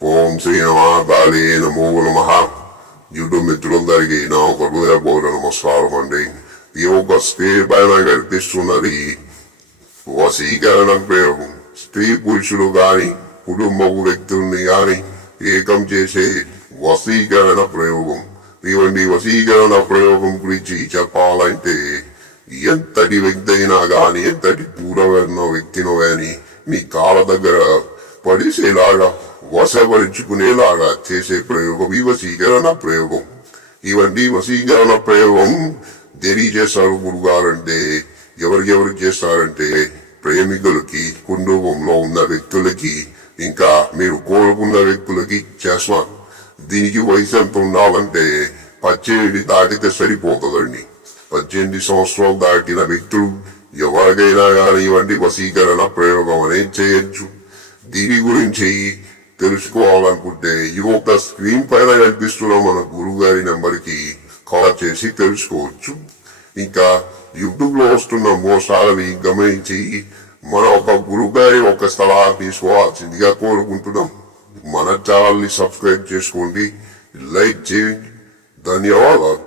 ఓం శ్రీ బాలే నమో నమః. యూట్యూబ్ మిత్రులందరికీ నా హృదయపూర్వక నమస్కారం అండి. ఈ యొక్క స్క్రీన్ పైన కనిపిస్తున్నది వశీకరణ ప్రయోగం. స్త్రీ పురుషులు గాని కుటుంబపు వ్యక్తుల్ని గాని ఏకం చేసే వశీకరణ ప్రయోగం. ఇవన్నీ వశీకరణ ప్రయోగం గురించి చెప్పాలంటే ఎంతటి వ్యక్తి అయినా గాని ఎంతటి దూరమైన వ్యక్తినో గాని మీ కాళ్ళ దగ్గర పడిసేలాగా వశపరుచుకునేలాగా చేసే ప్రయోగం ఈ వశీకరణ ప్రయోగం. ఇవన్నీ వశీకరణ ప్రయోగం దేని చేస్తారు గురుగారంటే ఎవరు చేస్తారంటే ప్రేమికులకి, కుటుంబంలో ఉన్న వ్యక్తులకి, ఇంకా మీరు కోరుకున్న వ్యక్తులకి చేస్తారు. దీనికి వయసు ఎంత ఉండాలంటే 18 దాటితే సరిపోతుందండి. 18 సంవత్సరాలు దాటిన వ్యక్తులు ఎవరికైనా కానీ ఇవన్నీ వశీకరణ ప్రయోగం అనేది చేయొచ్చు. దీని గురించి తెలుసుకోవాలనుకుంటే ఈ ఒక స్క్రీన్ పైన కనిపిస్తున్న మన గురువు గారి నెంబర్కి కాల్ చేసి తెలుసుకోవచ్చు. ఇంకా యూట్యూబ్ లో వస్తున్న మోసాలని గమనించి మన ఒక గురువు గారి ఒక సలహా తీసుకోవాల్సిందిగా కోరుకుంటున్నాం. మన ఛానల్ ని సబ్స్క్రైబ్ చేసుకోండి, లైక్ చేయండి. ధన్యవాదాలు.